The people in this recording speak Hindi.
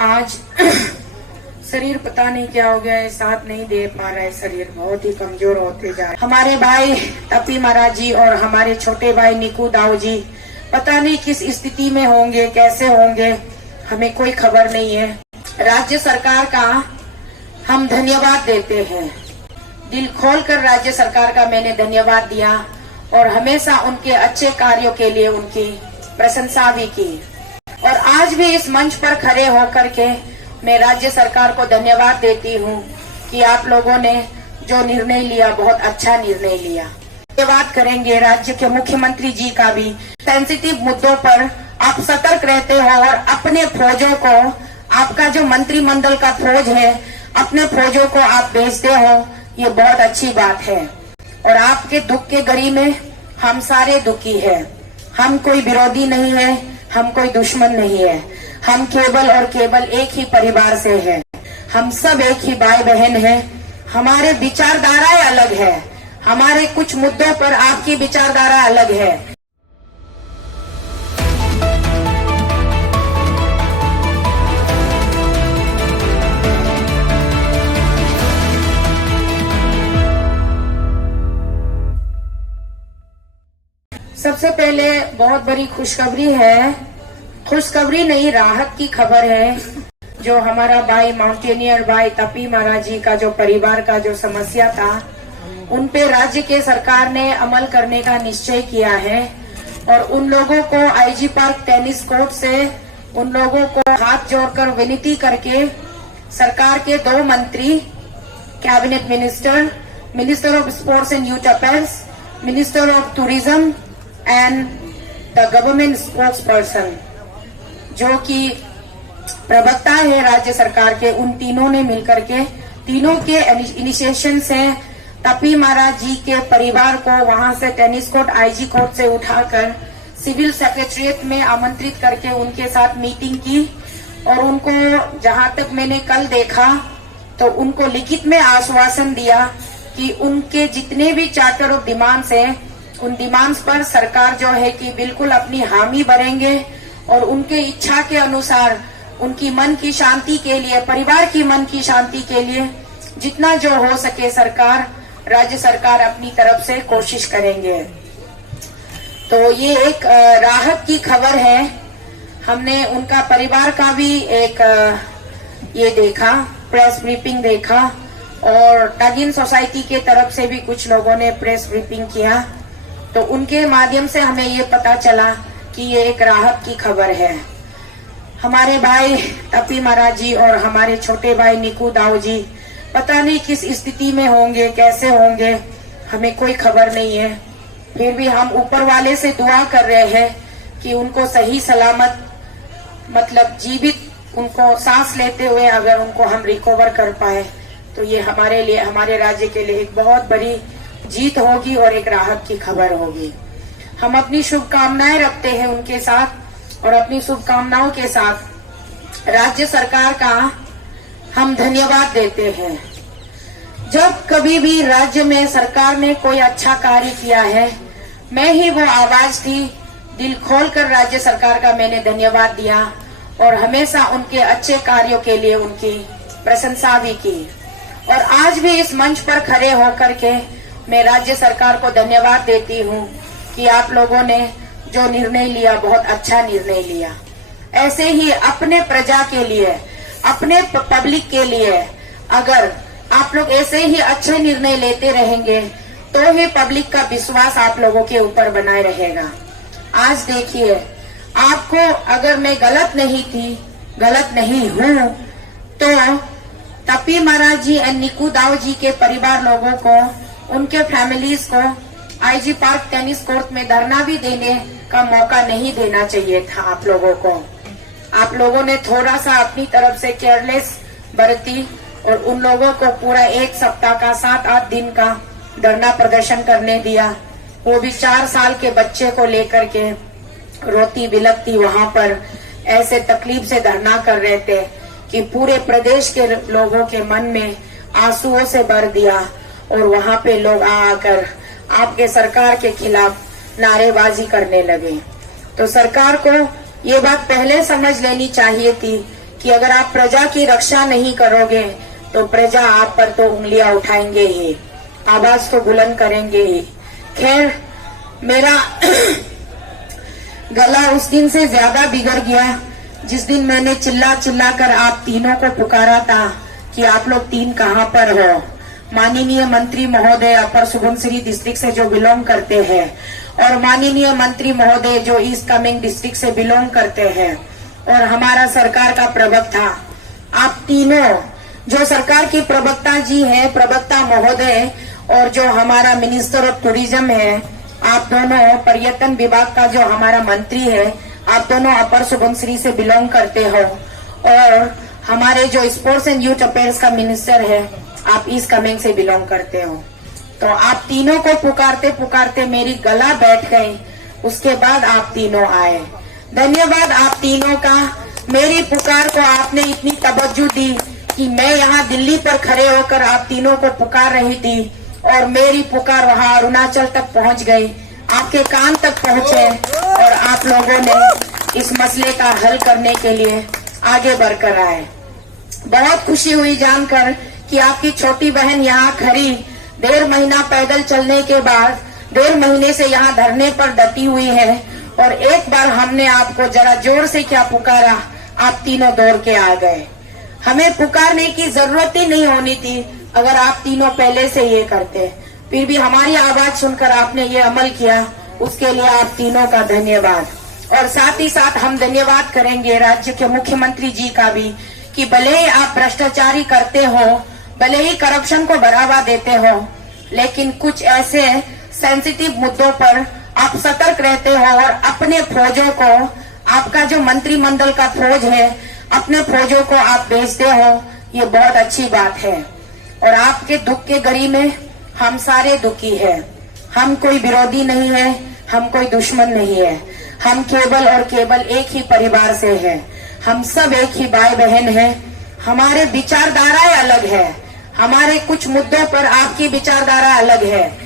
आज शरीर पता नहीं क्या हो गया है, साथ नहीं दे पा रहा है, शरीर बहुत ही कमजोर होते जा रहे। हमारे भाई तपी महाराज जी और हमारे छोटे भाई निकू दाऊ जी पता नहीं किस स्थिति में होंगे, कैसे होंगे, हमें कोई खबर नहीं है। राज्य सरकार का हम धन्यवाद देते हैं, दिल खोलकर राज्य सरकार का मैंने धन्यवाद दिया और हमेशा उनके अच्छे कार्यों के लिए उनकी प्रशंसा भी की। और आज भी इस मंच पर खड़े होकर के मैं राज्य सरकार को धन्यवाद देती हूँ कि आप लोगों ने जो निर्णय लिया बहुत अच्छा निर्णय लिया। धन्यवाद करेंगे राज्य के मुख्यमंत्री जी का भी, सेंसिटिव मुद्दों पर आप सतर्क रहते हो और अपने फौजों को, आपका जो मंत्रिमंडल का फौज है, अपने फौजों को आप भेजते हो, ये बहुत अच्छी बात है। और आपके दुख के घड़ी में हम सारे दुखी है। हम कोई विरोधी नहीं है, हम कोई दुश्मन नहीं है, हम केवल और केवल एक ही परिवार से हैं। हम सब एक ही भाई बहन हैं। हमारे विचारधाराएं अलग है, हमारे कुछ मुद्दों पर आपकी विचारधारा अलग है। सबसे पहले बहुत बड़ी खुशखबरी है, खुशखबरी नहीं राहत की खबर है। जो हमारा भाई माउंटेनियर भाई तपी महाराज जी का जो परिवार का जो समस्या था, उन पे राज्य के सरकार ने अमल करने का निश्चय किया है और उन लोगों को आईजी पार्क टेनिस कोर्ट से उन लोगों को हाथ जोड़कर विनती करके सरकार के 2 मंत्री, cabinet minister, minister of sports and youth affairs, minister of tourism and the government sports person, जो कि प्रवक्ता है राज्य सरकार के, उन तीनों ने मिलकर के, तीनों के इनिशिएशन से तपी महाराज जी के परिवार को वहां से टेनिस कोर्ट आईजी कोर्ट से उठाकर सिविल सेक्रेटरीट में आमंत्रित करके उनके साथ मीटिंग की। और उनको जहां तक मैंने कल देखा तो उनको लिखित में आश्वासन दिया कि उनके जितने भी चार्टर ऑफ डिमांड्स हैं, उन डिमांड्स पर सरकार जो है कि बिल्कुल अपनी हामी भरेंगे और उनके इच्छा के अनुसार उनकी मन की शांति के लिए, परिवार की मन की शांति के लिए जितना जो हो सके सरकार, राज्य सरकार अपनी तरफ से कोशिश करेंगे। तो ये एक राहत की खबर है। हमने उनका परिवार का भी एक ये देखा, प्रेस ब्रीफिंग देखा और टगिन सोसाइटी के तरफ से भी कुछ लोगों ने प्रेस ब्रीफिंग किया, तो उनके माध्यम से हमें ये पता चला कि ये एक राहत की खबर है। हमारे भाई तपी महाराज जी और हमारे छोटे भाई निकू दाऊ जी पता नहीं किस स्थिति में होंगे, कैसे होंगे, हमें कोई खबर नहीं है। फिर भी हम ऊपर वाले से दुआ कर रहे हैं कि उनको सही सलामत, मतलब जीवित, उनको सांस लेते हुए अगर उनको हम रिकवर कर पाए तो ये हमारे लिए, हमारे राज्य के लिए एक बहुत बड़ी जीत होगी और एक राहत की खबर होगी। हम अपनी शुभकामनाएं रखते हैं उनके साथ और अपनी शुभकामनाओं के साथ राज्य सरकार का हम धन्यवाद देते हैं। जब कभी भी राज्य में सरकार ने कोई अच्छा कार्य किया है, मैं ही वो आवाज थी, दिल खोलकर राज्य सरकार का मैंने धन्यवाद दिया और हमेशा उनके अच्छे कार्यों के लिए उनकी प्रशंसा भी की। और आज भी इस मंच पर खड़े होकर के मैं राज्य सरकार को धन्यवाद देती हूँ कि आप लोगों ने जो निर्णय लिया बहुत अच्छा निर्णय लिया। ऐसे ही अपने प्रजा के लिए, अपने पब्लिक के लिए अगर आप लोग ऐसे ही अच्छे निर्णय लेते रहेंगे तो ही पब्लिक का विश्वास आप लोगों के ऊपर बनाए रहेगा। आज देखिए, आपको अगर मैं गलत नहीं थी, गलत नहीं हूँ, तो तपी महाराज जी एंड निकू दाऊ जी के परिवार लोगों को, उनके फैमिलीज को आईजी पार्क टेनिस कोर्ट में धरना भी देने का मौका नहीं देना चाहिए था आप लोगों को। आप लोगों ने थोड़ा सा अपनी तरफ से केयरलेस बरती और उन लोगों को पूरा 1 सप्ताह का 7-8 दिन का धरना प्रदर्शन करने दिया। वो भी 4 साल के बच्चे को लेकर के रोती बिलखती वहां पर ऐसे तकलीफ से धरना कर रहे थे कि पूरे प्रदेश के लोगों के मन में आंसुओं से भर दिया और वहां पे लोग आकर आपके सरकार के खिलाफ नारेबाजी करने लगे। तो सरकार को ये बात पहले समझ लेनी चाहिए थी कि अगर आप प्रजा की रक्षा नहीं करोगे तो प्रजा आप पर तो उंगलियां उठाएंगे ही, आवाज तो बुलंद करेंगे ही। खैर, मेरा गला उस दिन से ज्यादा बिगड़ गया जिस दिन मैंने चिल्ला चिल्ला कर आप तीनों को पुकारा था कि आप लोग तीन कहाँ पर हो। माननीय मंत्री महोदय अपर सुबनसिरी डिस्ट्रिक्ट से जो बिलोंग करते हैं और माननीय मंत्री महोदय जो ईस्ट कामेंग डिस्ट्रिक्ट से बिलोंग करते हैं और हमारा सरकार का प्रवक्ता, आप तीनों जो सरकार की प्रवक्ता जी है, प्रवक्ता महोदय, और जो हमारा मिनिस्टर ऑफ टूरिज्म है, आप दोनों पर्यटन विभाग का जो हमारा मंत्री है, आप दोनों अपर सुबनसिरी से बिलोंग करते हो और हमारे जो स्पोर्ट्स एंड यूथ अफेयर्स का मिनिस्टर है, आप ईस्ट कामेंग से बिलोंग करते हो। तो आप तीनों को पुकारते पुकारते मेरी गला बैठ गई, उसके बाद आप तीनों आए। धन्यवाद आप तीनों का। मेरी पुकार को आपने इतनी तवज्जो दी कि मैं यहाँ दिल्ली पर खड़े होकर आप तीनों को पुकार रही थी और मेरी पुकार वहाँ अरुणाचल तक पहुँच गई, आपके कान तक पहुँचे और आप लोगों ने इस मसले का हल करने के लिए आगे बढ़कर आए। बहुत खुशी हुई जानकर कि आपकी छोटी बहन यहाँ खड़ी 1.5 महीना पैदल चलने के बाद 1.5 महीने से यहाँ धरने पर डटी हुई है और एक बार हमने आपको जरा जोर से क्या पुकारा, आप तीनों दौड़ के आ गए। हमें पुकारने की जरूरत ही नहीं होनी थी अगर आप तीनों पहले से ये करते, फिर भी हमारी आवाज सुनकर आपने ये अमल किया, उसके लिए आप तीनों का धन्यवाद। और साथ ही साथ हम धन्यवाद करेंगे राज्य के मुख्यमंत्री जी का भी कि भले ही आप भ्रष्टाचारी करते हो, भले ही करप्शन को बढ़ावा देते हो, लेकिन कुछ ऐसे सेंसिटिव मुद्दों पर आप सतर्क रहते हो और अपने फौजों को, आपका जो मंत्रिमंडल का फौज है, अपने फौजों को आप भेजते हो, ये बहुत अच्छी बात है। और आपके दुख के घड़ी में हम सारे दुखी हैं। हम कोई विरोधी नहीं है, हम कोई दुश्मन नहीं है, हम केवल और केवल एक ही परिवार से हैं। हम सब एक ही भाई बहन हैं। हमारे विचारधाराएं अलग है, हमारे कुछ मुद्दों पर आपकी विचारधारा अलग है,